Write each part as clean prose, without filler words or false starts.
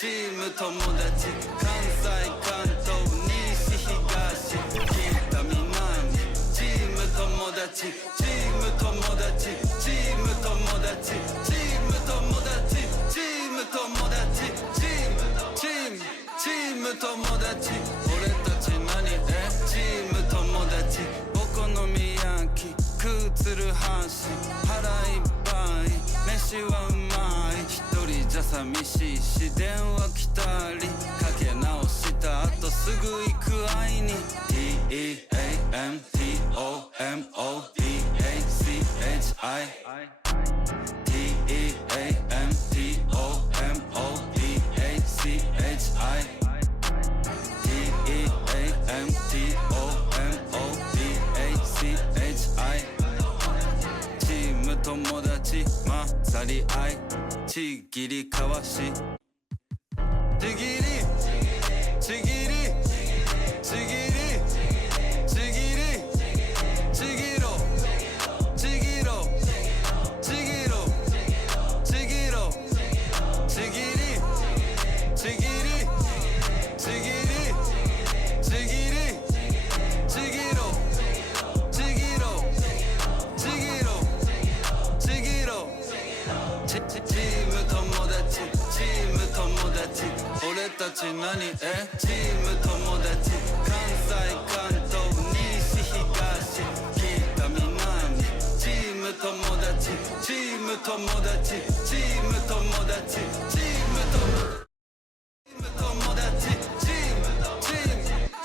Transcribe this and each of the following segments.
チーム友達関西関東西東北南チーム友達チーム友達チーム友達チーム友達チーム友達チーム友達俺たち何チーム友達お好み焼き食うつる阪神腹いっぱい飯はうまい一人じゃ寂しいし電話来たりかけ直した後すぐ行く会いに TEAMTOMODACHIチーム友達混ざり合いちぎりかわしちぎりちぎりちぎりちぎりちぎろちぎろちぎろちぎろちぎりちぎりちぎりちぎりちぎろちぎろちぎろちぎろチーム友達チーム友達俺たち何チーム友達関西関東西東北南チーム友達チーム友達チーム友達チーム友達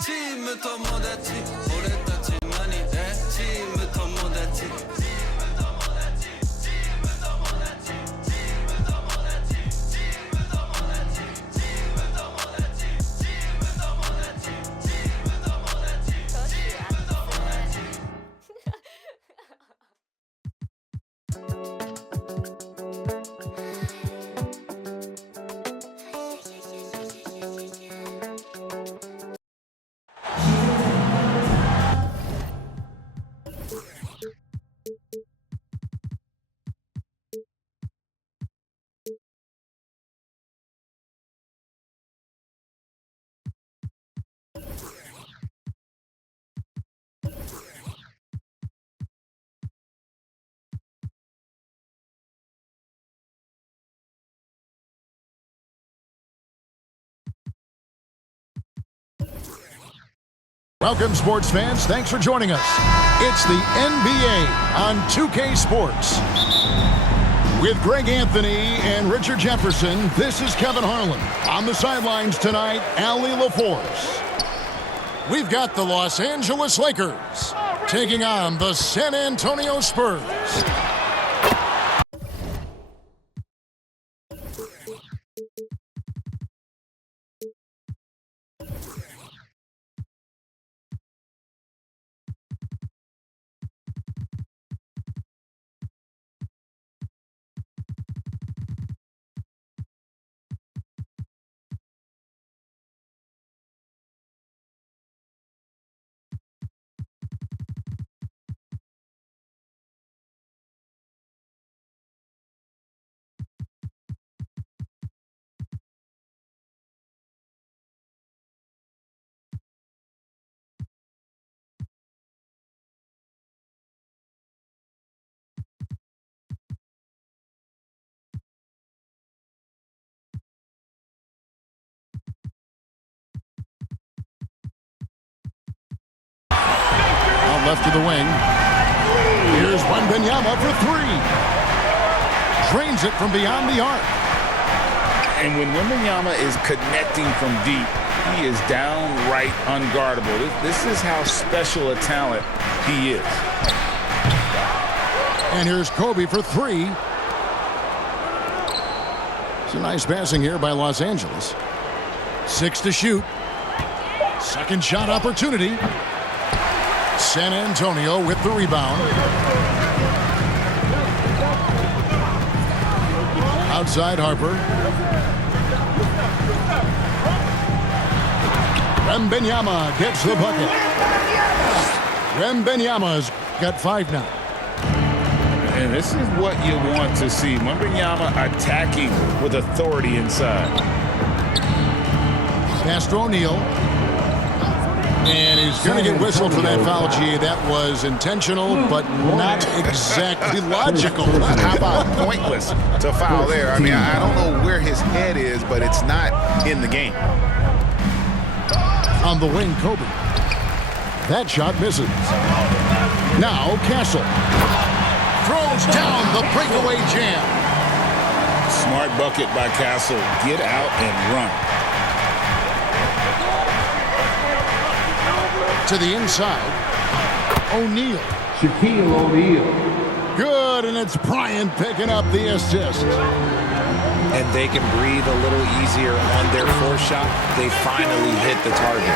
チーム友達俺たち何チーム友達Welcome, sports fans. Thanks for joining us. It's the NBA on 2K Sports. With Greg Anthony and Richard Jefferson, this is Kevin Harlan. On the sidelines tonight, Allie LaForce. We've got the Los Angeles Lakers taking on the San Antonio Spurs. Left to the wing. Here's Wembanyama for three. Drains it from beyond the arc. And when Wembanyama is connecting from deep, he is downright unguardable. This is how special a talent he is. And here's Kobe for three. It's a nice passing here by Los Angeles. 6 to shoot. Second shot opportunity. San Antonio with the rebound. Outside Harper. Wembanyama gets the bucket. Wembanyama's got 5 now. And this is what you want to see. Wembanyama attacking with authority inside. Pass to O'Neal. And he's going to get whistled for that foul, G. That was intentional, but not exactly logical. How about pointless to foul there? I mean, I don't know where his head is, but it's not in the game. On the wing, Kobe. That shot misses. Now Castle throws down the breakaway jam. Smart bucket by Castle. Get out and run. To the inside, O'Neal. Shaquille O'Neal. Good, and it's Bryant picking up the assist. And they can breathe a little easier on their fourth shot. They finally hit the target.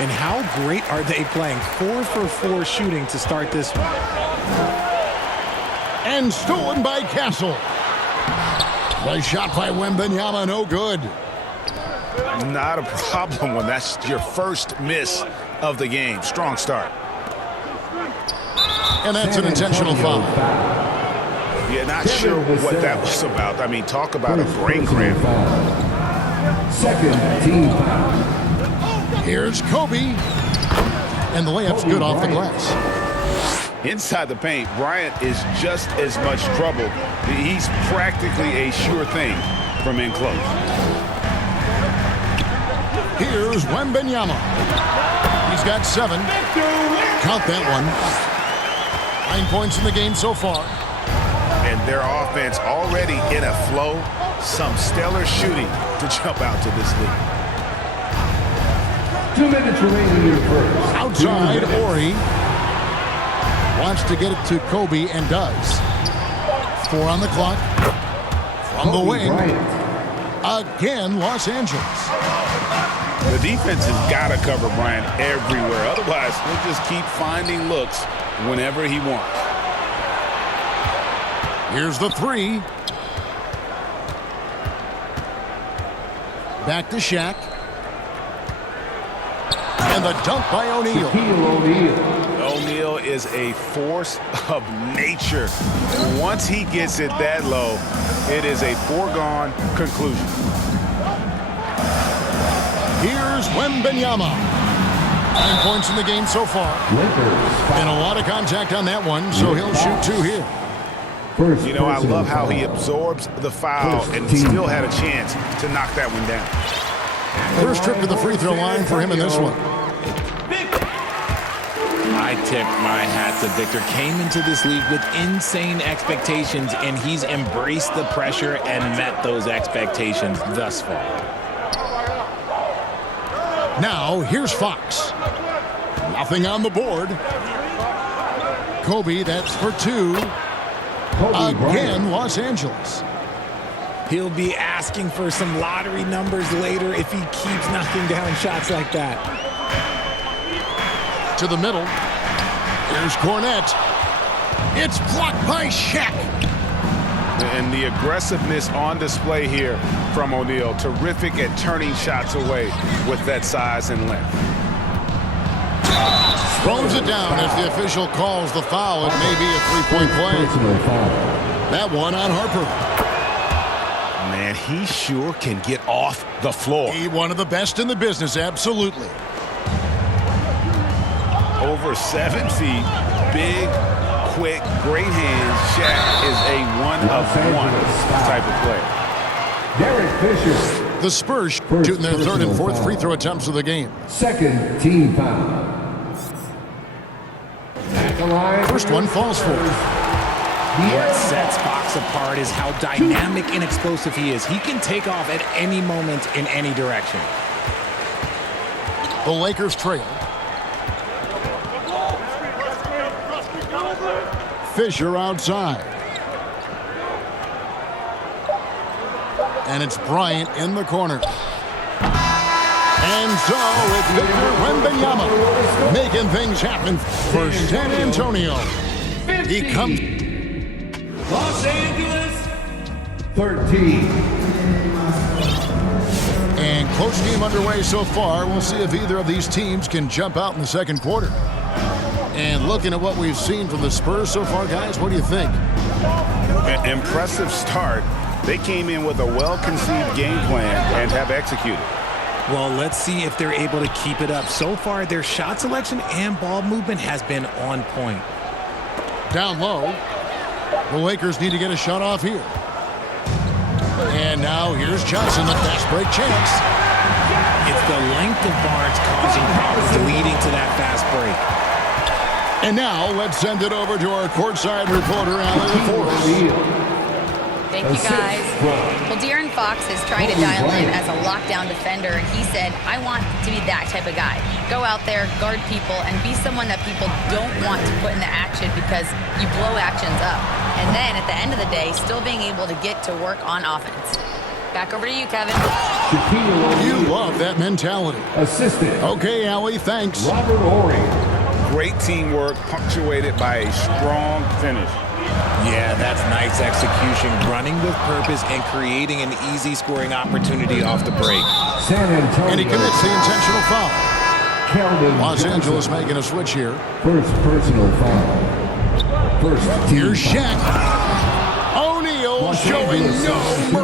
And how great are they playing? 4 for 4 shooting to start this one. And stolen by Castle. Nice shot by Wembanyama, no good. Not a problem when that's your first miss of the game. Strong start. And that's an intentional foul. Yeah, not sure what that was about. I mean, talk about a brain cramp. Second team foul. Here's Kobe. And the layup's good off the glass. Inside the paint, Bryant is just as much trouble. He's practically a sure thing from in close. Here's Wembanyama. He's got 7. Count that one. 9 points in the game so far. And their offense already in a flow. Some stellar shooting to jump out to this league. 2 minutes remaining in the first. Outside, Ori wants to get it to Kobe and does. 4 on the clock. From the wing. Again, Los Angeles. The defense has got to cover Bryant everywhere. Otherwise, he'll just keep finding looks whenever he wants. Here's the 3. Back to Shaq. And the dunk by O'Neal. O'Neal is a force of nature. Once he gets it that low, it is a foregone conclusion. Here's Wembanyama. 9 points in the game so far. And a lot of contact on that one, so he'll shoot 2 here. You know, I love how he absorbs the foul and still had a chance to knock that one down. First trip to the free throw line for him in this one. I tip my hat to Victor. Came into this league with insane expectations, and he's embraced the pressure and met those expectations thus far. Now, here's Fox. Nothing on the board. Kobe, that's for 2. Again, Los Angeles. He'll be asking for some lottery numbers later if he keeps knocking down shots like that. To the middle. Here's Cornette. It's blocked by Shaq. And the aggressiveness on display here from O'Neal. Terrific at turning shots away with that size and length. Throws it down as the official calls the foul. It may be a 3-point play. That one on Harper. Man, he sure can get off the floor. He one of the best in the business, absolutely. Over 7 feet, big, quick, great hands. Shaq is a one-of-one type of player. Derek Fisher. The Spurs shooting their 3rd and 4th free throw attempts of the game. Second team foul. First one falls for. What sets Fox apart is how dynamic and explosive he is. He can take off at any moment in any direction. The Lakers trail. Fisher outside. And it's Bryant in the corner. And so it's Victor Wembanyama making things happen for San Antonio. He comes. Los Angeles, 13. And close game underway so far. We'll see if either of these teams can jump out in the second quarter. And looking at what we've seen from the Spurs so far, guys, what do you think? Impressive start. They came in with a well-conceived game plan and have executed. Well, let's see if they're able to keep it up. So far, their shot selection and ball movement has been on point. Down low. The Lakers need to get a shot off here. And now here's Johnson, the fast break chance. It's the length of Barnes causing problems leading to that fast break. And now let's send it over to our courtside reporter, Allie LaForce. Thank you, guys. Well, De'Aaron Fox is trying to dial in as a lockdown defender, and he said, I want to be that type of guy. Go out there, guard people, and be someone that people don't want to put into action because you blow actions up. And then at the end of the day, still being able to get to work on offense. Back over to you, Kevin. You love that mentality. Assistant. Okay, Allie, thanks. Robert Horry. Great teamwork punctuated by a strong finish. Yeah, that's nice execution, running with purpose and creating an easy scoring opportunity off the break. San Antonio. And he commits the intentional foul. Keldon Los Johnson. Angeles making a switch here. First personal foul. First team Here's foul. Shaq. O'Neal Los showing Angeles no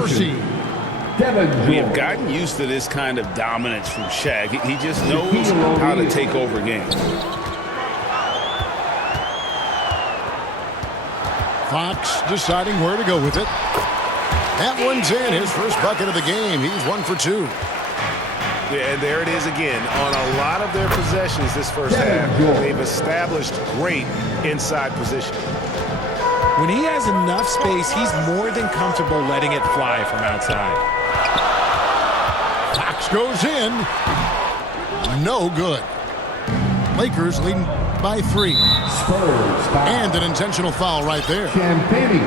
mercy. substitution. Devin We have George. gotten used to this kind of dominance from Shaq. He just knows how to take over games. Fox deciding where to go with it. That one's in. His first bucket of the game. He's 1 for 2. Yeah, and there it is again. On a lot of their possessions this first half, they've established great inside position. When he has enough space, he's more than comfortable letting it fly from outside. Fox goes in. No good. Lakers leading by 3. Spurs foul. And an intentional foul right there. Champagne.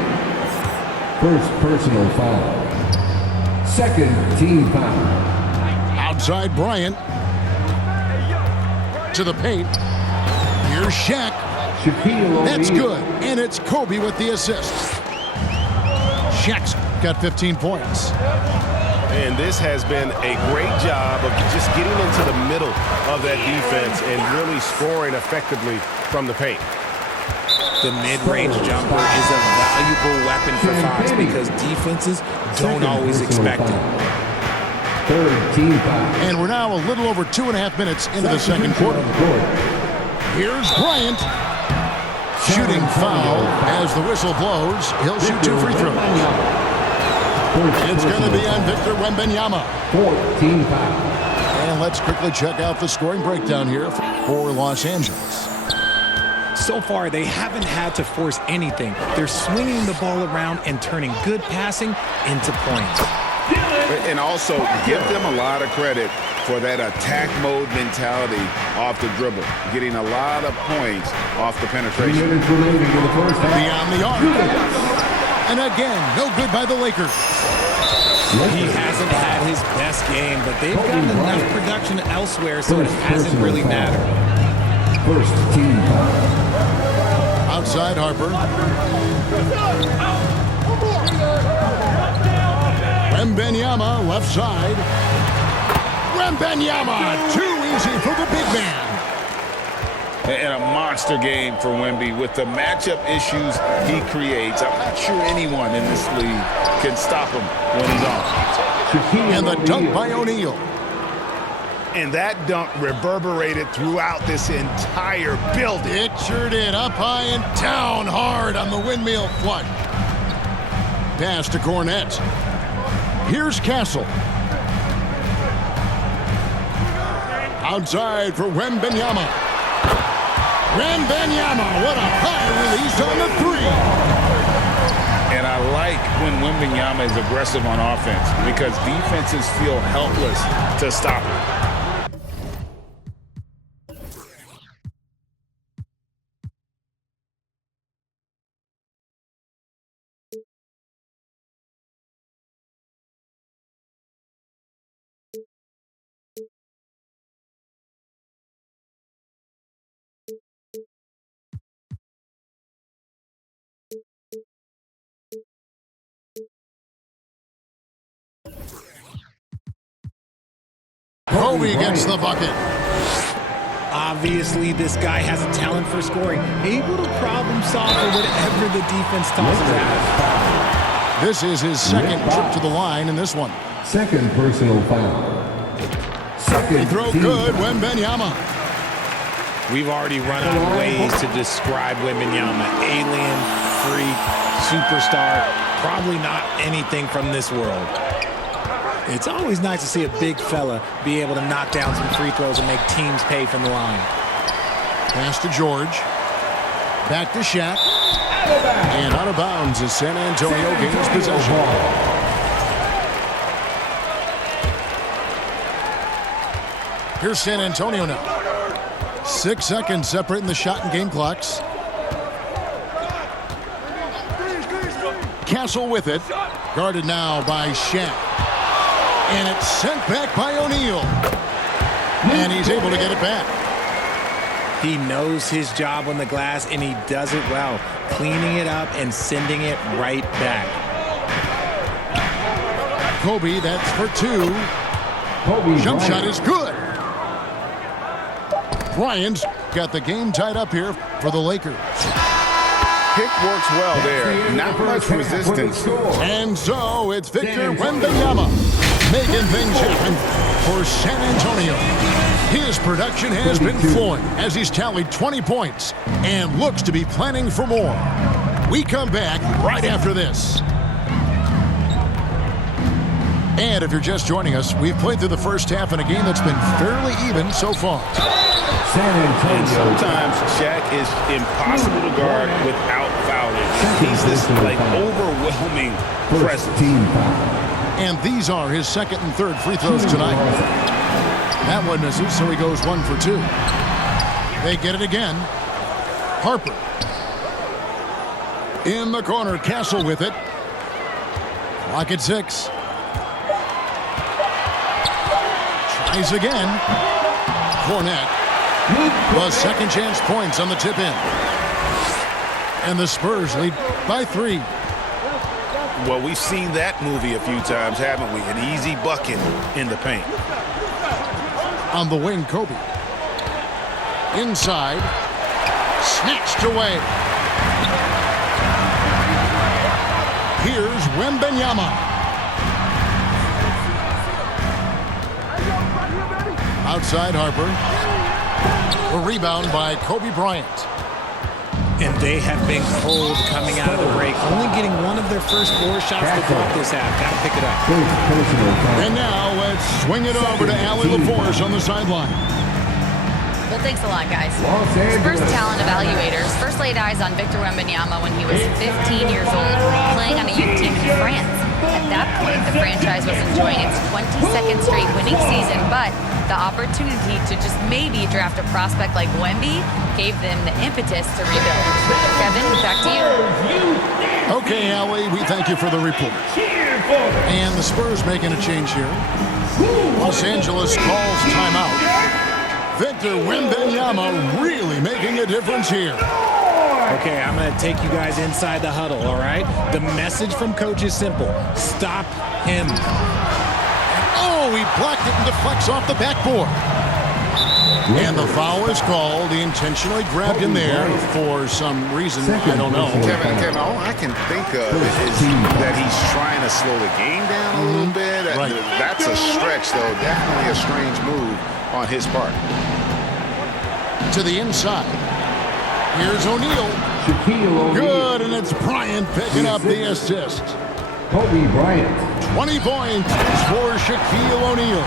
First personal foul. Second team foul. Outside Bryant. To the paint. Here's Shaq. Shaquille O'Neal. That's good. And it's Kobe with the assist. Shaq's got 15 points. And this has been a great job of just getting into the middle of that defense and really scoring effectively from the paint. The mid-range jumper is a valuable weapon for Fox because defenses don't always expect it. Third team foul. And we're now a little over 2.5 minutes into the second quarter. Here's Bryant. Shooting foul as the whistle blows. He'll shoot 2 free throws. It's going to be on Victor Wembanyama. 14 foul. And let's quickly check out the scoring breakdown here for Los Angeles. So far, they haven't had to force anything. They're swinging the ball around and turning good passing into points. And also give them a lot of credit for that attack mode mentality off the dribble, getting a lot of points off the 3 penetration. minutes remaining in the first half. Beyond the arc. And again, no good by the Lakers. He hasn't had his best game, but they've gotten enough production elsewhere, so it hasn't really mattered. First team foul. Outside Harper. Wembanyama left side. Wembanyama, too easy for the big man. And a monster game for Wemby with the matchup issues he creates. I'm not sure anyone in this league can stop him when he's on. Shaquille And the dunk O'Neal. by O'Neal. And that dunk reverberated throughout this entire building. It sure did. Up high and down hard on the windmill flush. Pass to Cornette. Here's Castle. Outside for Wembanyama. Wembanyama, what a high release on the 3. And I like when Wembanyama is aggressive on offense because defenses feel helpless to stop him. Kobe gets the bucket. Obviously, this guy has a talent for scoring, able to problem solve for whatever the defense tosses at him. This is his second trip to the line in this one. Second personal foul. Second Throw team good, foul. Wembanyama. We've already run out of ways to describe Wembanyama. Alien, freak, superstar, probably not anything from this world. It's always nice to see a big fella be able to knock down some free throws and make teams pay from the line. Pass to George. Back to Shaq. And out of bounds as San Antonio gains possession. Here's San Antonio now. 6 seconds separating the shot and game clocks. Castle with it. Guarded now by Shaq. And it's sent back by O'Neal. And he's able to get it back. He knows his job on the glass, and he does it well, cleaning it up and sending it right back. Kobe, that's for 2. Kobe Jump Bryant. shot is good. Bryant's got the game tied up here for the Lakers. Pick works well there. Not much resistance. And so it's Victor Wembanyama making things happen for San Antonio. His production has been flowing as he's tallied 20 points and looks to be planning for more. We come back right after this. And if you're just joining us, we've played through the first half in a game that's been fairly even so far. San And Antonio. sometimes Shaq is impossible to guard without fouling. He's this like overwhelming First presence. team foul. And these are his second and third free throws tonight. That one misses, so he goes 1 for 2. They get it again. Harper. In the corner, Castle with it. Clock at 6. Tries again. Cornette. The second chance points on the tip in. And the Spurs lead by 3. Well, we've seen that movie a few times, haven't we? An easy bucket in the paint. On the wing, Kobe. Inside. Snatched away. Here's Wembanyama. Outside Harper. A rebound by Kobe Bryant. And they have been cold coming out of the break, only getting one of their first 4 shots to drop this half. Got to pick it up. First personal foul. And now let's swing it over to Allie LaForce on the sideline. Well, thanks a lot, guys. Los Angeles. Spurs talent evaluators first laid eyes on Victor Wembanyama when he was 15 years old, playing on a youth team in France. At that point, the franchise was enjoying its 22nd straight winning season, but the opportunity to just maybe draft a prospect like Wemby gave them the impetus to rebuild. Kevin, back to you. Okay, Allie, we thank you for the report. And the Spurs making a change here. Los Angeles calls timeout. Victor Wembanyama really making a difference here. Okay, I'm going to take you guys inside the huddle, all right? The message from coach is simple. Stop him. Oh, he blocked it and deflects off the backboard. And the foul is called. He intentionally grabbed him there for some reason. I don't know. Kevin, all I can think of is that he's trying to slow the game down a little bit. Right. That's a stretch, though. Definitely a strange move on his part. To the inside. Here's O'Neal. Shaquille O'Neal. Good, and it's Bryant picking up the assist. Kobe Bryant. 20 points for Shaquille O'Neal.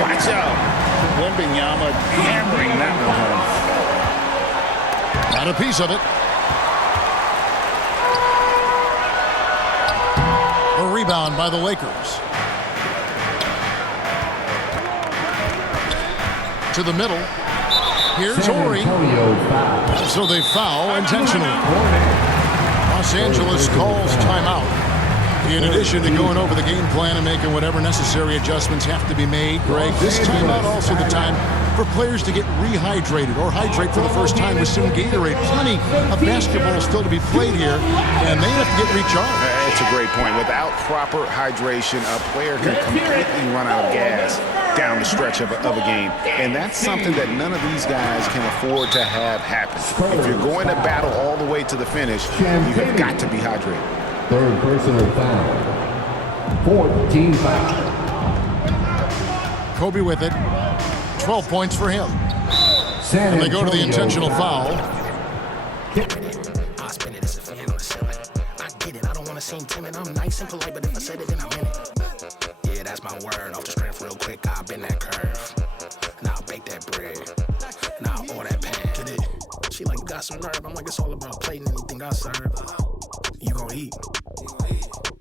Watch out. Wembanyama hammering that one home. Got a piece of it. A rebound by the Lakers. To the middle. Here's San Horry. Antonio foul. So they foul intentionally. Corner. Los Angeles calls timeout. In addition to going over the game plan and making whatever necessary adjustments have to be made, Greg, this timeout also the time for players to get rehydrated or hydrate for the first time with some Gatorade. Plenty of basketball still to be played here, and they have to get recharged. That's a great point. Without proper hydration, a player can completely run out of gas down the stretch of a game. And that's something that none of these guys can afford to have happen. If you're going to battle all the way to the finish, you've got to be hydrated. Third personal foul. Fourth team foul. Kobe with it. 12 points for him. San And they go to the Antonio intentional foul. I spin it as a fan on the ceiling. I get it, I don't want to seem timid. I'm nice and polite, but if I said it, then I meant it. Yeah, that's my word. Off the strength real quick, I'll bend that curve. Now I'll bake that bread. Now I'll order that pan. Get it? She like, you got some nerve. I'm like, it's all about plating anything I serve. You gon' eat.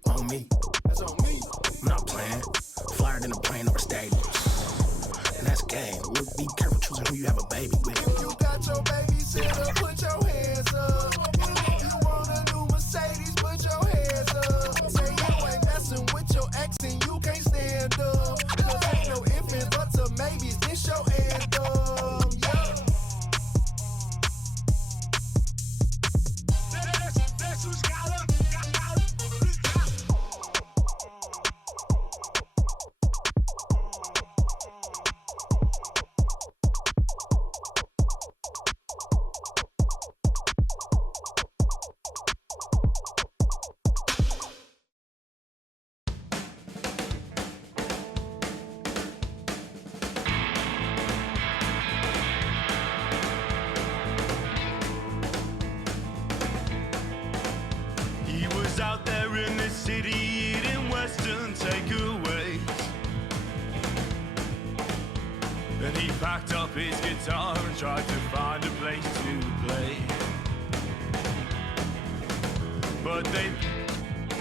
On me. That's on me. I'm not playing. Flyer than a plane over stadiums. And that's game. Look, be careful choosing who you have a baby with. If you got your babysitter, put your hands up. If you want a new Mercedes, put your hands up. Say you ain't messing with your ex and you can't stand up. Cause ain't no ifs and buts or maybes, this your anthem. Yeah. Out there in the city eating Western takeaways, and he packed up his guitar and tried to find a place to play, but they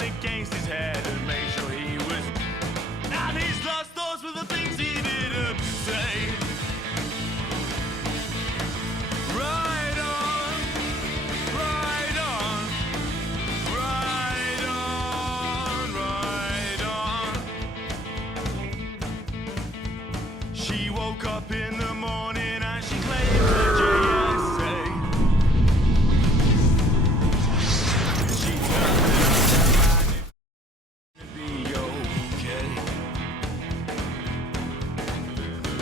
against his head and made sure he was, and his last thoughts were the things he didn't say. Right on, right on, right on. She woke up in the morning and she claimed her JSA. She turned it around to be okay.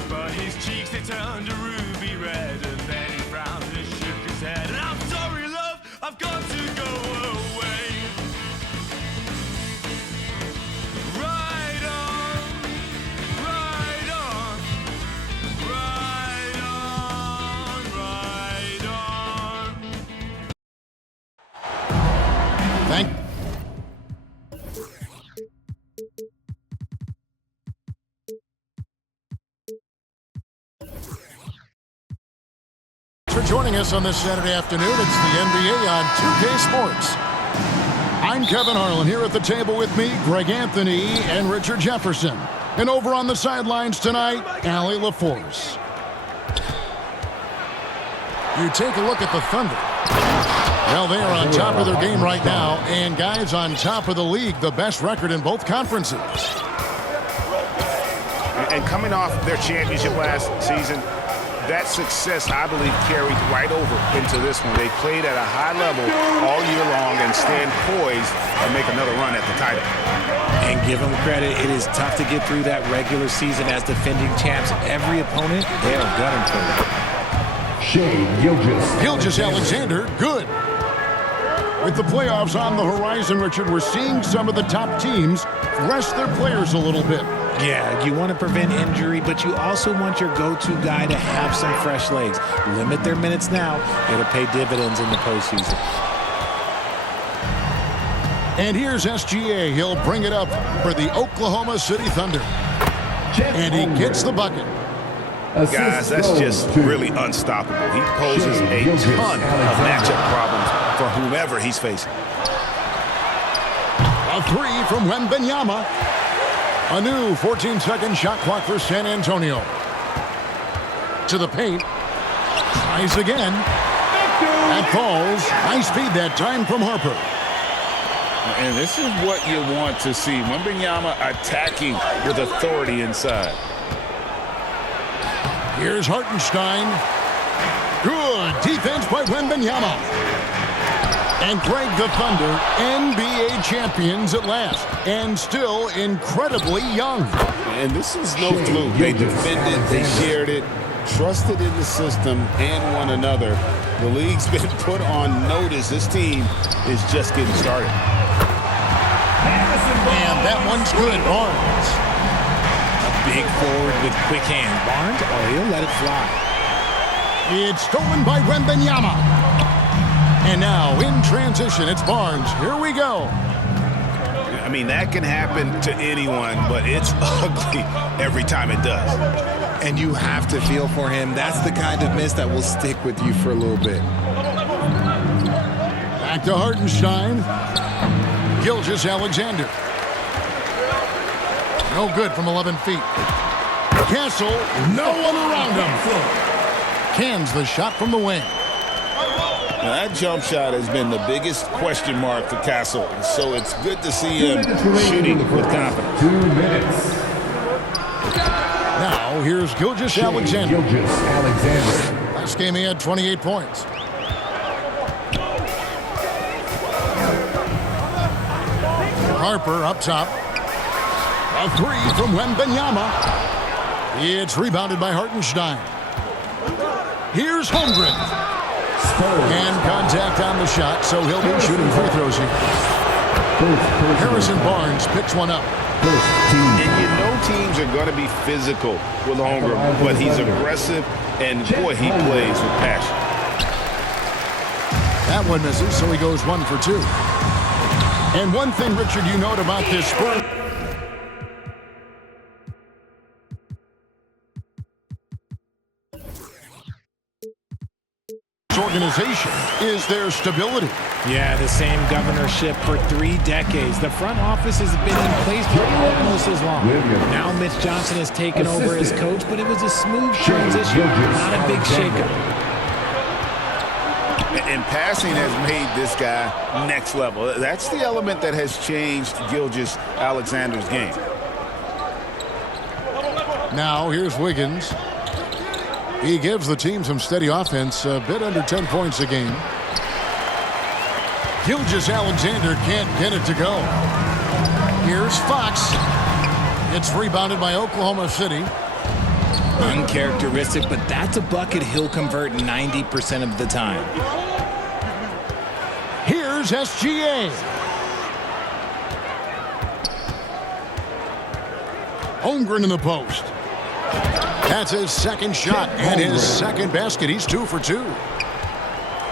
But his cheeks, they turned a ruby red, and then he frowned and shook his head. And I'm sorry, love, I've got to go away. Right on, right on, right on, right on. Thank for joining us on this Saturday afternoon. It's the NBA on 2K Sports. I'm Kevin Harlan, here at the table with me, Greg Anthony and Richard Jefferson. And over on the sidelines tonight, Allie LaForce. You take a look at the Thunder. Well, they are on top of their game right now, and guys, on top of the league, the best record in both conferences. And coming off their championship last season, that success, I believe, carried right over into this one. They played at a high level all year long and stand poised to make another run at the title. And give them credit, it is tough to get through that regular season as defending champs. Every opponent, they are gunning for it. Shea Gilgeous-Alexander, good. With the playoffs on the horizon, Richard, we're seeing some of the top teams rest their players a little bit. Yeah, you want to prevent injury, but you also want your go-to guy to have some fresh legs. Limit their minutes now. It'll pay dividends in the postseason. And here's SGA. He'll bring it up for the Oklahoma City Thunder. And he gets the bucket. Guys, that's just really unstoppable. He poses a ton of matchup problems for whomever he's facing. A three from Wembanyama. A new 14-second shot clock for San Antonio. To the paint. Tries again. That falls. Nice feed that time from Harper. And this is what you want to see. Wembanyama attacking with authority inside. Here's Hartenstein. Good defense by Wembanyama. And Greg, the Thunder, NBA champions at last, and still incredibly young. And this is no fluke. They defended, they shared it, trusted in the system and one another. The league's been put on notice. This team is just getting started. And that one's good, Barnes. A big forward with quick hands. Barnes, he'll let it fly. It's stolen by Wembanyama. And now, in transition, it's Barnes. Here we go. I mean, that can happen to anyone, but it's ugly every time it does. And you have to feel for him. That's the kind of miss that will stick with you for a little bit. Back to Hartenstein. Gilgeous-Alexander. No good from 11 feet. Castle, no one around him. Cans the shot from the wing. Now, that jump shot has been the biggest question mark for Castle, so it's good to see him shooting with confidence. 2 minutes. Now, here's Gilgeous-Alexander. Gilgeous-Alexander. Last game he had 28 points. Harper up top. A three from Wembanyama. It's rebounded by Hartenstein. Here's Holmgren. And contact on the shot, so he'll be shooting free throws here. Harrison Barnes picks one up. And you know teams are going to be physical with Holmgren, but he's aggressive, and boy, he plays with passion. That one misses, so he goes 1 for 2. And one thing, Richard, you note about this Spurs organization is their stability. Yeah, the same governorship for 3 decades. The front office has been in place for almost as long. Now Mitch Johnson has taken over as coach, but it was a smooth transition, not a big shakeup. And passing has made this guy next level. That's the element that has changed Gilgeous-Alexander's game. Now here's Wiggins. He gives the team some steady offense, a bit under 10 points a game. Gilgeous-Alexander can't get it to go. Here's Fox. It's rebounded by Oklahoma City. Uncharacteristic, but that's a bucket he'll convert 90% of the time. Here's SGA. Holmgren in the post. That's his second shot and his second basket. He's 2 for 2.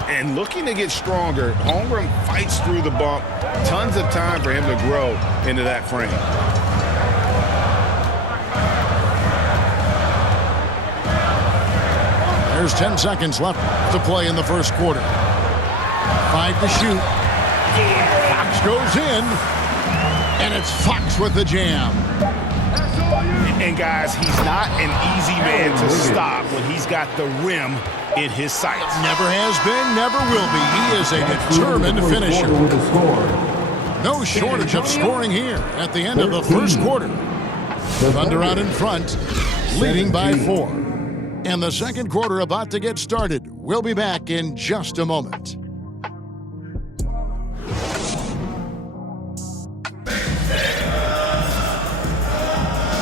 And looking to get stronger, Holmgren fights through the bump. Tons of time for him to grow into that frame. There's 10 seconds left to play in the first quarter. 5 to shoot. Fox goes in. And it's Fox with the jam. And guys, he's not an easy man to stop when he's got the rim in his sights. Never has been, never will be. He is a determined finisher. No shortage of scoring here at the end of the first quarter. Thunder out in front, leading by 4. And the second quarter about to get started. We'll be back in just a moment.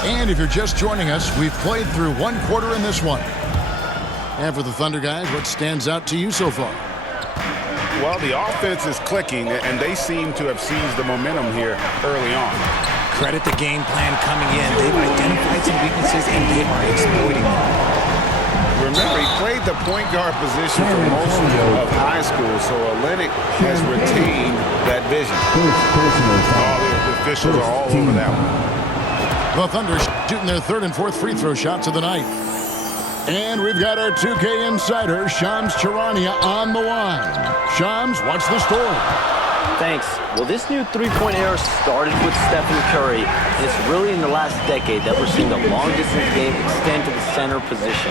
And if you're just joining us, we've played through 1 quarter in this one. And for the Thunder guys, what stands out to you so far? Well, the offense is clicking, and they seem to have seized the momentum here early on. Credit the game plan coming in. They've identified some weaknesses, and they are exploiting them. Remember, he played the point guard position for most of high school, so Olynyk has retained that vision. All the officials are all over that one. The Thunder shooting their 3rd and 4th free throw shots of the night. And we've got our 2K insider, Shams Charania, on the line. Shams, what's the story? Thanks. Well, this new three-point era started with Stephen Curry, and it's really in the last decade that we're seeing the long-distance game extend to the center position.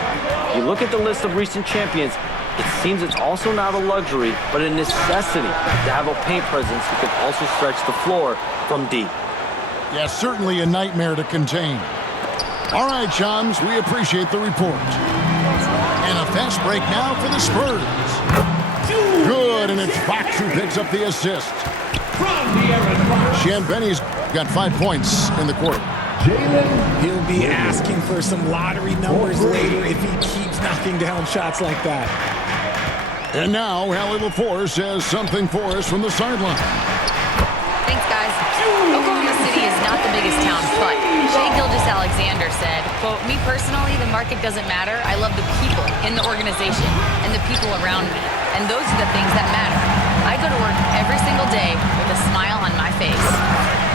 If you look at the list of recent champions, it seems it's also not a luxury, but a necessity to have a paint presence who can also stretch the floor from deep. Yeah, certainly a nightmare to contain. All right, Shams, we appreciate the report. And a fast break now for the Spurs. Good, and it's Fox who picks up the assist. Cianbeni's got 5 points in the quarter. He'll be asking for some lottery numbers later if he keeps knocking down shots like that. And now, Allie LaForce has something for us from the sideline. Thanks, guys. Oklahoma City is not the biggest town, but Shai Gilgeous-Alexander said, quote, "Me personally, the market doesn't matter. I love the people in the organization and the people around me. And those are the things that matter. I go to work every single day with a smile on my face."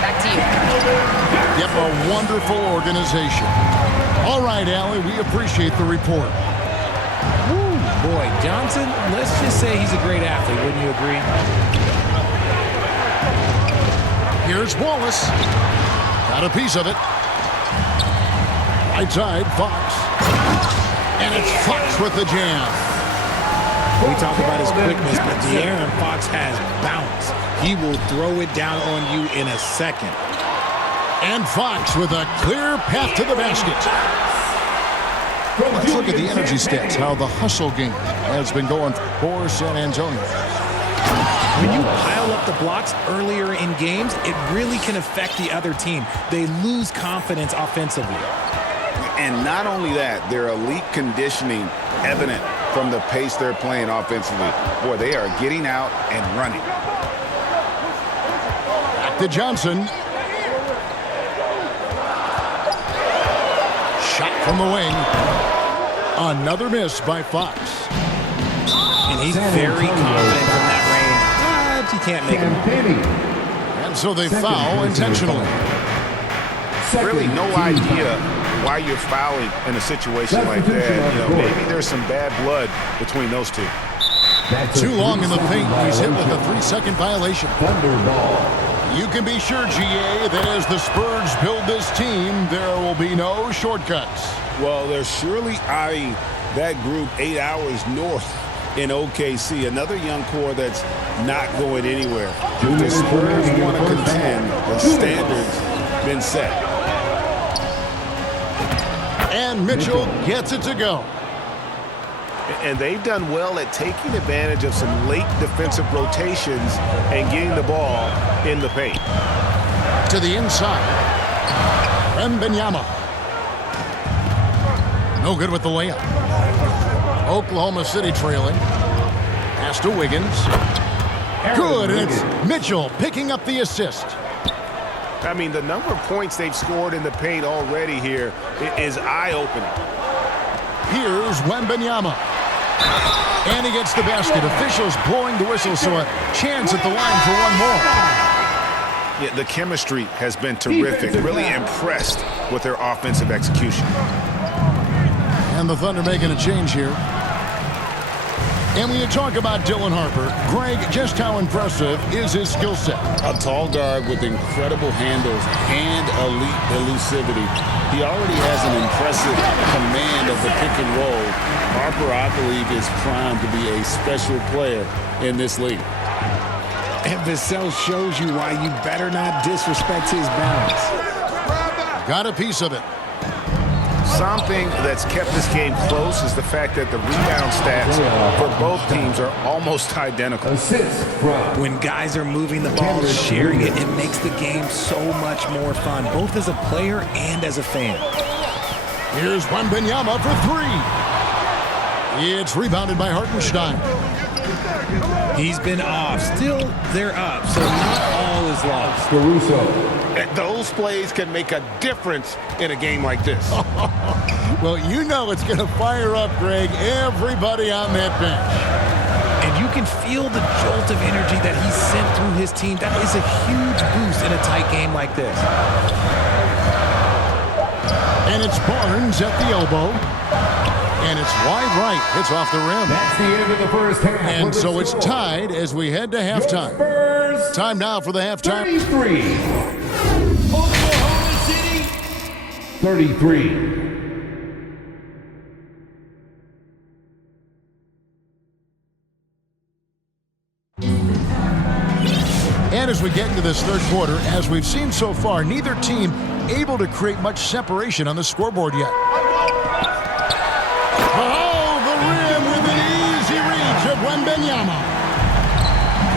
Back to you. Yep, a wonderful organization. All right, Allie, we appreciate the report. Woo, boy, Johnson, let's just say he's a great athlete, wouldn't you agree? Here's Wallace. Got a piece of it. Right side, Fox. And it's Fox with the jam. We talk about his quickness, but De'Aaron Fox has bounce. He will throw it down on you in a second. And Fox with a clear path to the basket. Let's look at the energy stats, how the hustle game has been going for San Antonio. When you pile up the blocks earlier in games, it really can affect the other team. They lose confidence offensively. And not only that, their elite conditioning evident from the pace they're playing offensively. Boy, they are getting out and running. Back to Johnson. Shot from the wing. Another miss by Fox. And he's very confident from that range, but he can't make it. And so they foul intentionally. Really no idea why you're fouling in a situation like that. You know, maybe there's some bad blood between those two. Too long in the paint. He's hit with a 3-second violation. You can be sure, GA, that as the Spurs build this team, there will be no shortcuts. Well, they're surely eyeing that group 8 hours north in OKC. Another young core that's not going anywhere. If the Spurs want to contend, the standard's been set. And Mitchell gets it to go. And they've done well at taking advantage of some late defensive rotations and getting the ball in the paint. To the inside. Wembanyama. No good with the layup. Oklahoma City trailing. Pass to Wiggins. Good, and it's Mitchell picking up the assist. I mean, the number of points they've scored in the paint already here is eye-opening. Here's Wembanyama. And he gets the basket. Officials blowing the whistle, so a chance at the line for one more. Yeah, the chemistry has been terrific. Really impressed with their offensive execution. And the Thunder making a change here. And when you talk about Dylan Harper, Greg, just how impressive is his skill set? A tall guard with incredible handles and elite elusivity. He already has an impressive command of the pick and roll. Harper, I believe, is primed to be a special player in this league. And Vassell shows you why you better not disrespect his balance. Got a piece of it. Something that's kept this game close is the fact that the rebound stats for both teams are almost identical. When guys are moving the ball, sharing it, it makes the game so much more fun, both as a player and as a fan. Here's Wembanyama for three. It's rebounded by Hartenstein. He's been off. Still, they're up, so not all is lost. Caruso. Those plays can make a difference in a game like this. Well, you know it's going to fire up, Greg, everybody on that bench. And you can feel the jolt of energy that he sent through his team. That is a huge boost in a tight game like this. And it's Barnes at the elbow. And it's wide right. It's off the rim. That's the end of the first half. And so it's tied as we head to halftime. Time now for the halftime. 33. Oklahoma City. 33. And as we get into this third quarter, as we've seen so far, neither team able to create much separation on the scoreboard yet. Oh, Wembanyama.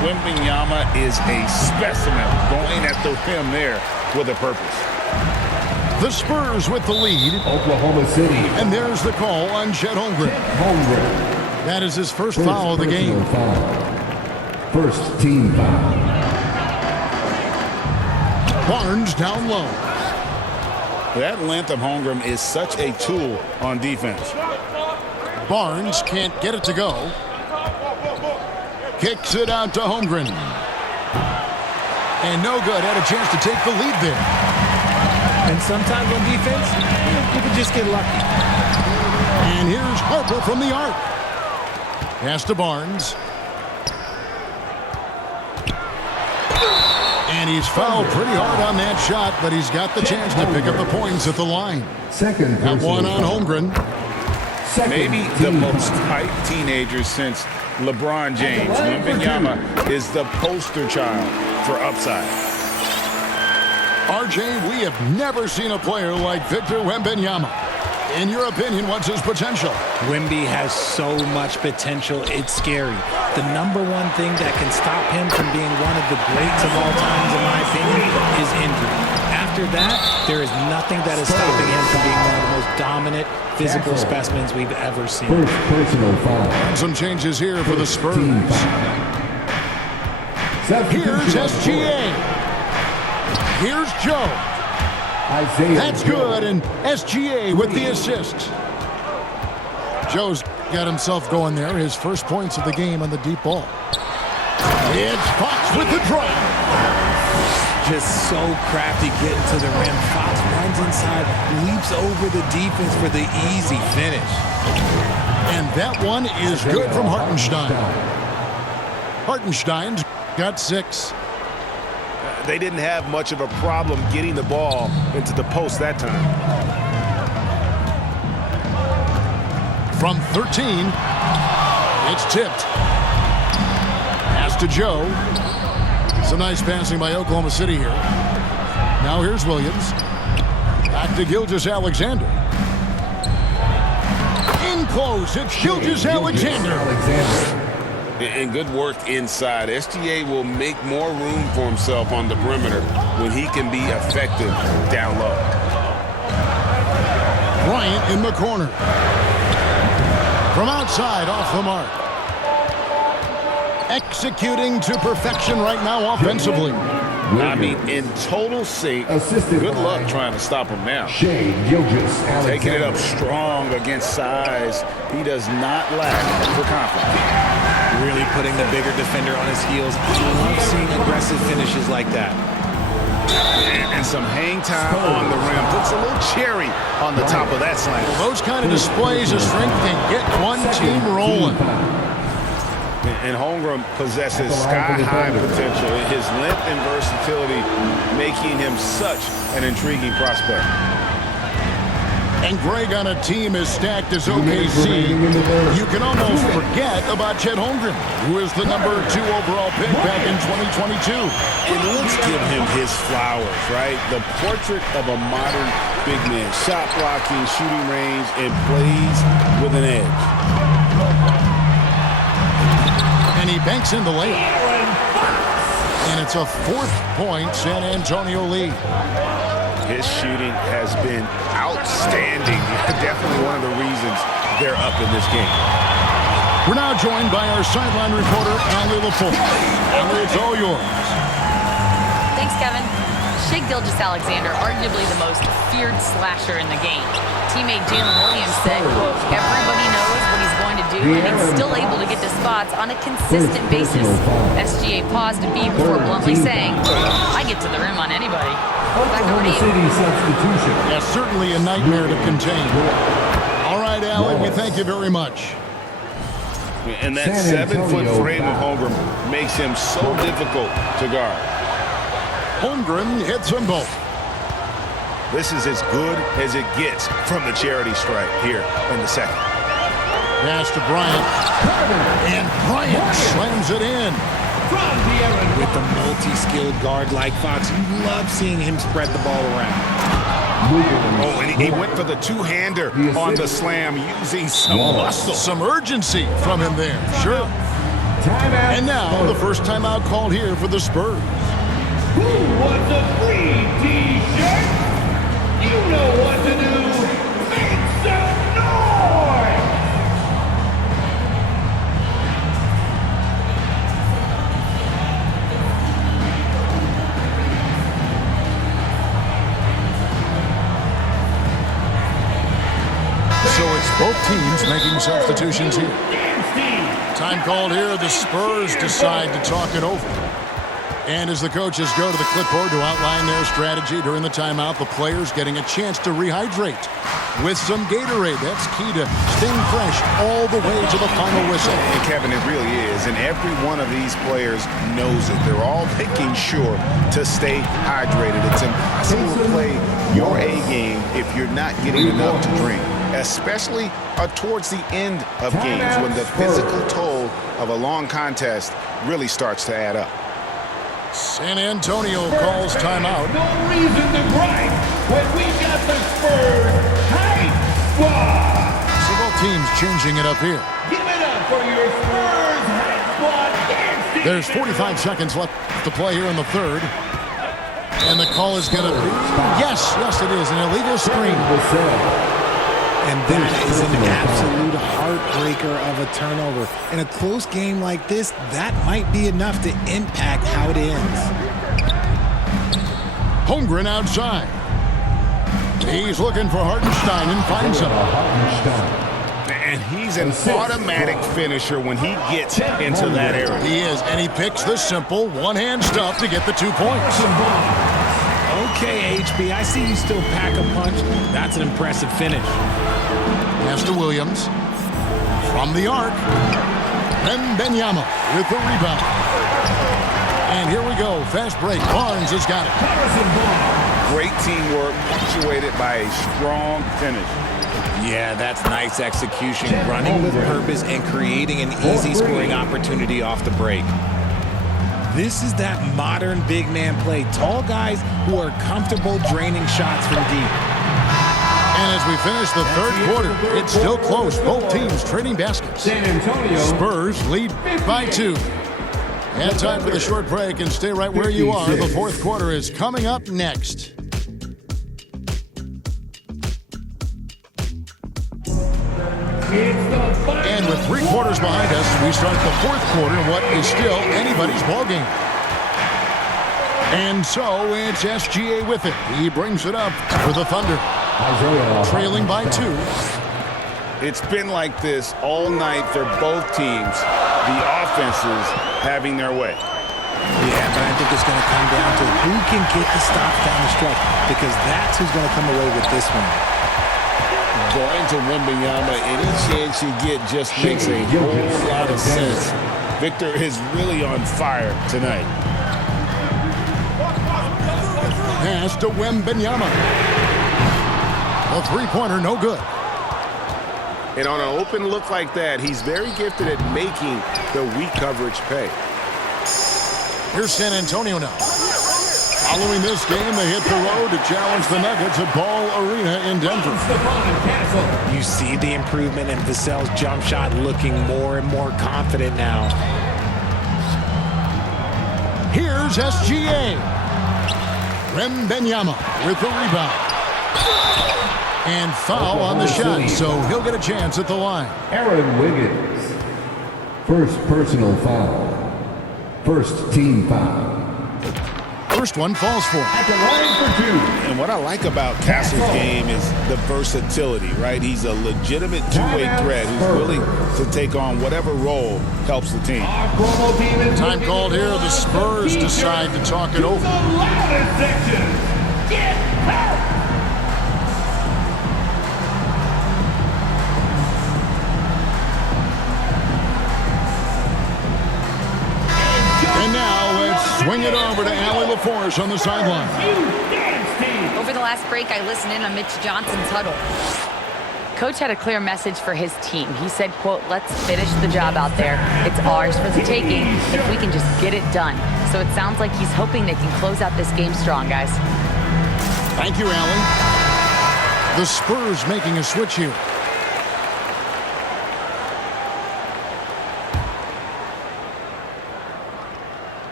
Wembanyama is a specimen, going at the rim there with a purpose. The Spurs with the lead. Oklahoma City. And there's the call on Chet Holmgren. Holmgren. That is his first foul of the game. Foul. First team foul. Barnes down low. That length of Holmgren is such a tool on defense. Barnes can't get it to go. Kicks it out to Holmgren. And no good. Had a chance to take the lead there. And sometimes on defense, you can just get lucky. And here's Harper from the arc. Pass to Barnes. And he's fouled pretty hard on that shot, but he's got the chance to pick up the points at the line. Second. That one on Holmgren. Maybe the most hyped teenager since LeBron James. Wembanyama is the poster child for upside. RJ, we have never seen a player like Victor Wembanyama. In your opinion, what's his potential? Wemby has so much potential, it's scary. The number one thing that can stop him from being one of the greats of all times, in my opinion, is injury. After that, there is nothing that is stopping him from being one of the most dominant physical specimens we've ever seen. First personal foul. And some changes here for the Spurs. Here's SGA. Here's Joe. That's good, and SGA with the assist. Joe's got himself going there. His first points of the game on the deep ball. It's Fox with the drive. Just so crafty getting to the rim. Fox runs inside, leaps over the defense for the easy finish. And that one is good from Hartenstein. Hartenstein's got 6. They didn't have much of a problem getting the ball into the post that time. From 13, it's tipped. Pass to Joe. Some nice passing by Oklahoma City here. Now here's Williams. Back to Gilgeous-Alexander. In close, it's Gilgeous-Alexander. And good work inside. SGA will make more room for himself on the perimeter when he can be effective down low. Bryant in the corner. From outside, off the mark. Executing to perfection right now offensively. I mean, in total sync. Good luck trying to stop him now. Shai Gilgeous-Alexander. Taking it up strong against size. He does not lack for confidence. Really putting the bigger defender on his heels. I love seeing aggressive finishes like that. And some hang time on the rim. Puts a little cherry on the top of that slam. Those kind of displays of strength can get one team rolling. And Holmgren possesses sky-high potential. His length and versatility making him such an intriguing prospect. And Greg, on a team as stacked as OKC, you can almost forget about Chet Holmgren, who is the number 2 overall pick back in 2022. And let's give him his flowers, right? The portrait of a modern big man. Shot blocking, shooting range, and plays with an edge. And he banks in the layup. And it's a 4th point San Antonio lead. His shooting has been outstanding. Definitely one of the reasons they're up in this game. We're now joined by our sideline reporter, Allie LaFour. Allie, it's all yours. Thanks, Kevin. Shai Gilgeous-Alexander, arguably the most feared slasher in the game. Teammate Jalen Williams said, quote, everybody knows what he's going to do, and he's still able to get to spots on a consistent basis. SGA paused to be before bluntly saying, I get to the rim on anybody. Oklahoma City substitution. Yeah, certainly a nightmare to contain. All right, Allie, we thank you very much. And that 7-foot frame of Holmgren makes him so difficult to guard. Holmgren hits them both. This is as good as it gets from the charity stripe here in the second. Pass to Bryant. And Bryant slams it in. With a multi-skilled guard like Fox, you love seeing him spread the ball around. Oh, and he went for the two-hander on the slam using some muscle. Some urgency from him there. Sure. Timeout. And now, the first timeout called here for the Spurs. Who wants a free T-shirt? You know what to do. Make some noise! So it's both teams making substitutions here. Time called here, the Spurs decide to talk it over. And as the coaches go to the clipboard to outline their strategy during the timeout, the players getting a chance to rehydrate with some Gatorade. That's key to staying fresh all the way to the final whistle. And Kevin, it really is. And every one of these players knows it. They're all making sure to stay hydrated. It's impossible to play your A game if you're not getting enough to drink, especially towards the end of games when the physical toll of a long contest really starts to add up. San Antonio calls timeout. No reason to gripe when we got the Spurs Hype Squad. So both teams changing it up here. Give it up for your Spurs Hype Squad dance team. There's 45 seconds left to play here in the third. And the call is going to be, yes, it is, an illegal screen. And that is an absolute heartbreaker of a turnover. In a close game like this, that might be enough to impact how it ends. Holmgren outside. He's looking for Hartenstein and finds him. And he's an automatic finisher when he gets into that area. He is, and he picks the simple one-hand stuff to get the 2 points. Okay, HB, I see you still pack a punch. That's an impressive finish. Pass to Williams. From the arc. Wembanyama with the rebound. And here we go. Fast break. Barnes has got it. Great teamwork punctuated by a strong finish. Yeah, that's nice execution. Running with purpose and creating an easy scoring opportunity off the break. This is that modern big man play. Tall guys who are comfortable draining shots from deep. And as we finish the third quarter, it's still close. Both teams trading baskets. San Antonio. Spurs lead by 2. And time for the short break, and stay right where you are. The fourth quarter is coming up next. And with 3 quarters behind us, we start the fourth quarter in what is still anybody's ballgame. And so it's SGA with it. He brings it up for the Thunder. Trailing by 2. It's been like this all night for both teams. The offenses having their way. Yeah, but I think it's going to come down to who can get the stops down the stretch, because that's who's going to come away with this one. Going to Wembanyama, any chance you get just makes a whole lot of sense. Victor is really on fire tonight. Pass to Wembanyama. A three-pointer, no good. And on an open look like that, he's very gifted at making the weak coverage pay. Here's San Antonio now. Following this game, they hit the road to challenge the Nuggets at Ball Arena in Denver. You see the improvement in Vassell's jump shot, looking more and more confident now. Here's SGA. Wembanyama with the rebound. And foul on the shot, so he'll get a chance at the line. Aaron Wiggins. First personal foul. First team foul. First one falls for him. At the line for 2. And what I like about Castle's game is the versatility, right? He's a legitimate two-way threat who's willing to take on whatever role helps the team. Time called here. The Spurs decide to talk it over. And now let's swing it over to Allie LaForce on the sideline. Over the last break, I listened in on Mitch Johnson's huddle. Coach had a clear message for his team. He said, quote, "Let's finish the job out there. It's ours for the taking if we can just get it done." So it sounds like he's hoping they can close out this game strong, guys. Thank you, Allie. The Spurs making a switch here.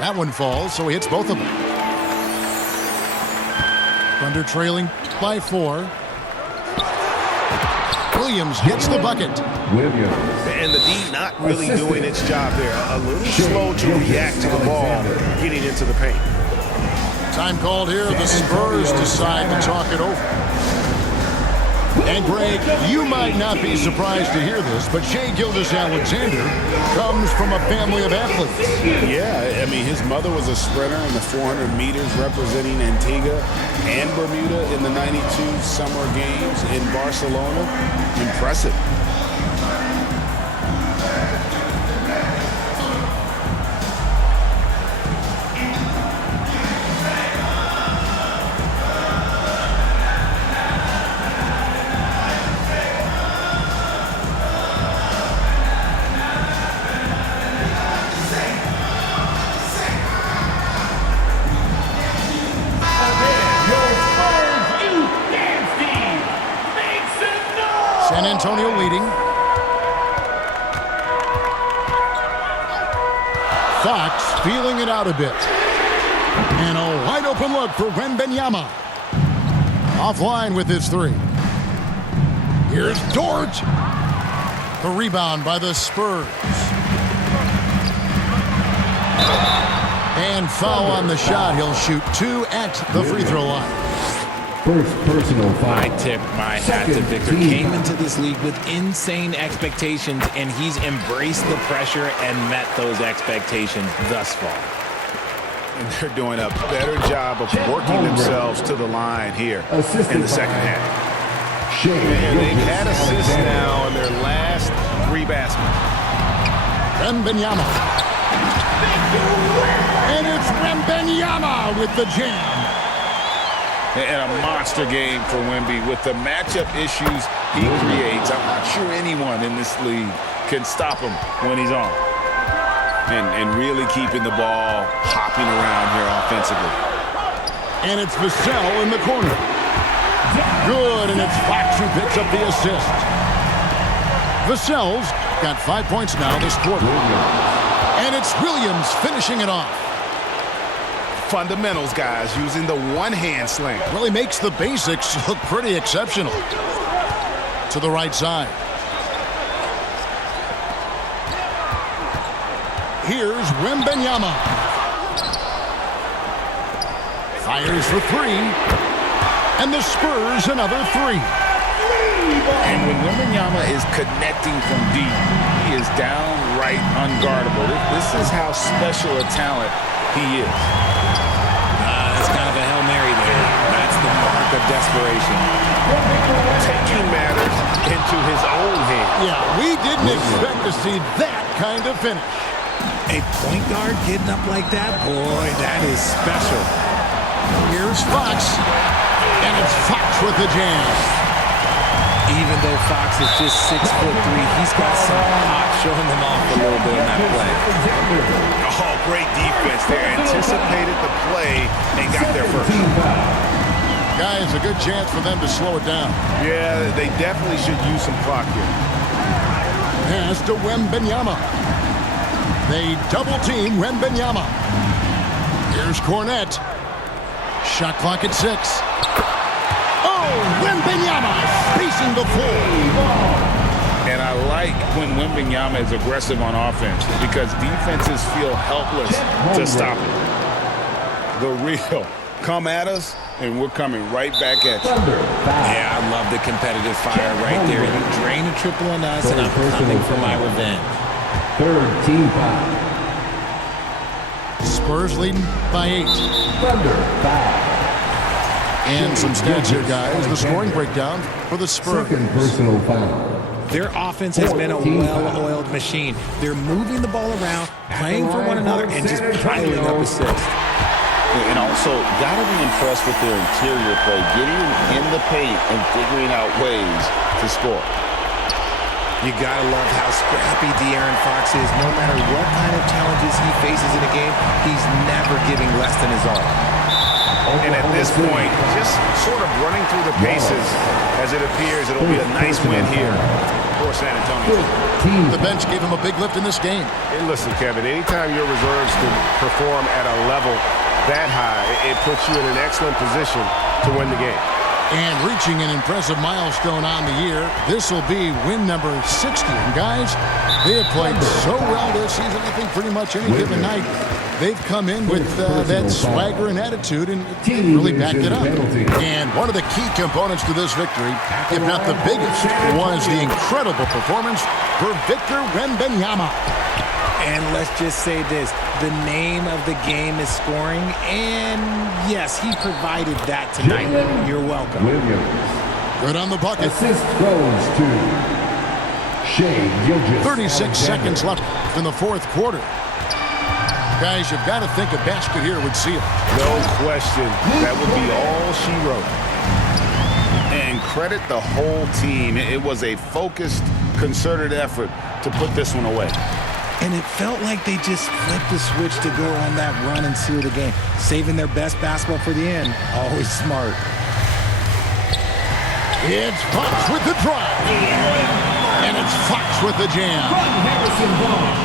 That one falls, so he hits both of them. Thunder trailing by 4. Williams gets the bucket. And the D not really doing its job there. A little slow to react to the ball getting into the paint. Time called here. The Spurs decide to talk it over. And, Greg, you might not be surprised to hear this, but Shai Gilgeous-Alexander comes from a family of athletes. Yeah, I mean, his mother was a sprinter in the 400 meters representing Antigua and Bermuda in the 92 Summer Games in Barcelona. Impressive. San Antonio leading. Fox feeling it out a bit. And a wide open look for Wembanyama. Offline with his 3. Here's Dort. The rebound by the Spurs. And foul on the shot. He'll shoot 2 at the free throw line. First personal foul. I tip my hat to Victor. Came into this league with insane expectations, and he's embraced the pressure and met those expectations thus far. And they're doing a better job of working themselves to the line here in the second half. And they've had assists now in their last 3 baskets. Wembanyama. And it's Wembanyama with the jam. And a monster game for Wemby. With the matchup issues he creates, I'm not sure anyone in this league can stop him when he's on. And really keeping the ball hopping around here offensively. And it's Vassell in the corner. Good, and it's Fox who picks up the assist. Vassell's got 5 points now this quarter. And it's Williams finishing it off. Fundamentals, guys, using the one-hand slam. Well, he makes the basics look pretty exceptional. To the right side. Here's Wembanyama. Fires for 3. And the Spurs another 3. And when Wembanyama is connecting from deep, he is downright unguardable. This is how special a talent he is. It's kind of a Hail Mary there. That's the mark of desperation. Taking matters into his own hands. Yeah, we didn't expect to see that kind of finish. A point guard getting up like that, boy, that is special. Here's Fox. And it's Fox with the jam. Even though Fox is just 6'3", he's got some pop, showing them off a little bit in that play. Oh, great defense there. Anticipated the play and got there first. Guys, a good chance for them to slow it down. Yeah, they definitely should use some clock here. Pass to Wembanyama. They double-team Wembanyama. Here's Cornette. Shot clock at 6. Oh, Wembanyama spacing the floor. And I like when Wembanyama is aggressive on offense because defenses feel helpless to stop him. The real come at us, and we're coming right back at you. Yeah, I love the competitive fire right there. You drain a triple on us, and I'm coming for my revenge. Third team foul. Spurs leading by 8. Thunder foul. And some stats here, guys. The scoring breakdown for the Spurs. Second personal foul. Their offense has been a well-oiled machine. They're moving the ball around, playing for one another, and just piling up assists. And also, got to be impressed with their interior play, getting in the paint and figuring out ways to score. You got to love how scrappy De'Aaron Fox is. No matter what kind of challenges he faces in a game, he's never giving less than his all. And at this point, just sort of running through the paces as it appears it'll be a nice win here for San Antonio. The bench gave him a big lift in this game. And listen, Kevin, anytime your reserves can perform at a level that high, it puts you in an excellent position to win the game. And reaching an impressive milestone on the year, this will be win number 60. And guys, they have played so well this season, I think pretty much any given night, they've come in with that swagger and attitude and really backed it up. And one of the key components to this victory, if not the biggest, was the incredible performance for Victor Wembanyama. And let's just say this, the name of the game is scoring, and yes, he provided that tonight. You're welcome. Good on the bucket. Assist goes to Shai Gilgeous. 36 seconds left in the fourth quarter. Guys, you've got to think a basket here would seal it. No question. That would be all she wrote. And credit the whole team. It was a focused, concerted effort to put this one away. And it felt like they just flipped the switch to go on that run and seal the game. Saving their best basketball for the end. Always smart. It's Fox with the drive. And it's Fox with the jam.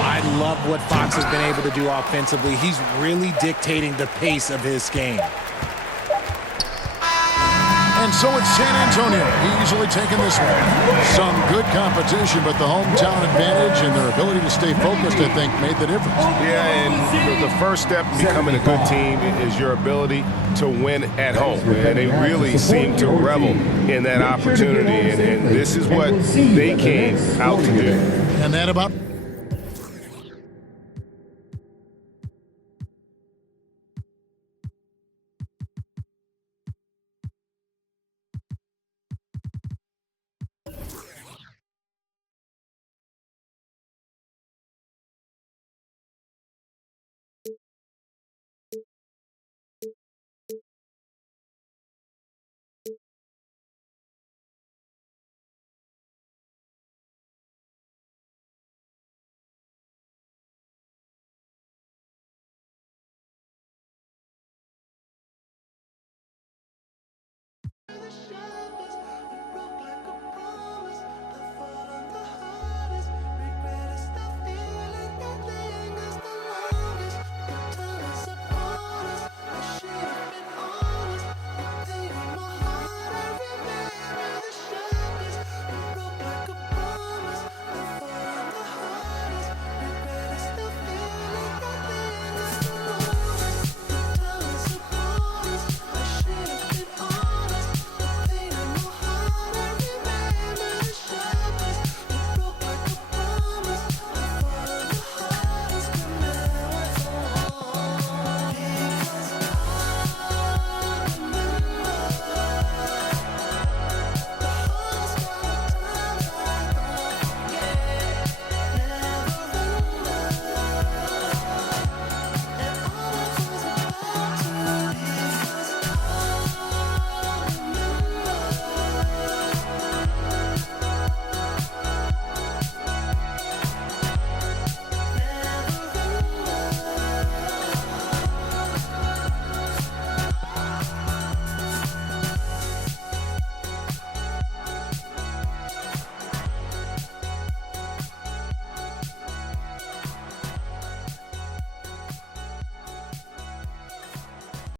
I love what Fox has been able to do offensively. He's really dictating the pace of his game. And so it's San Antonio easily taking this one. Some good competition, but the hometown advantage and their ability to stay focused, I think, made the difference. Yeah, and the first step in becoming a good team is your ability to win at home. And they really seem to revel in that opportunity, and this is what they came out to do. And that about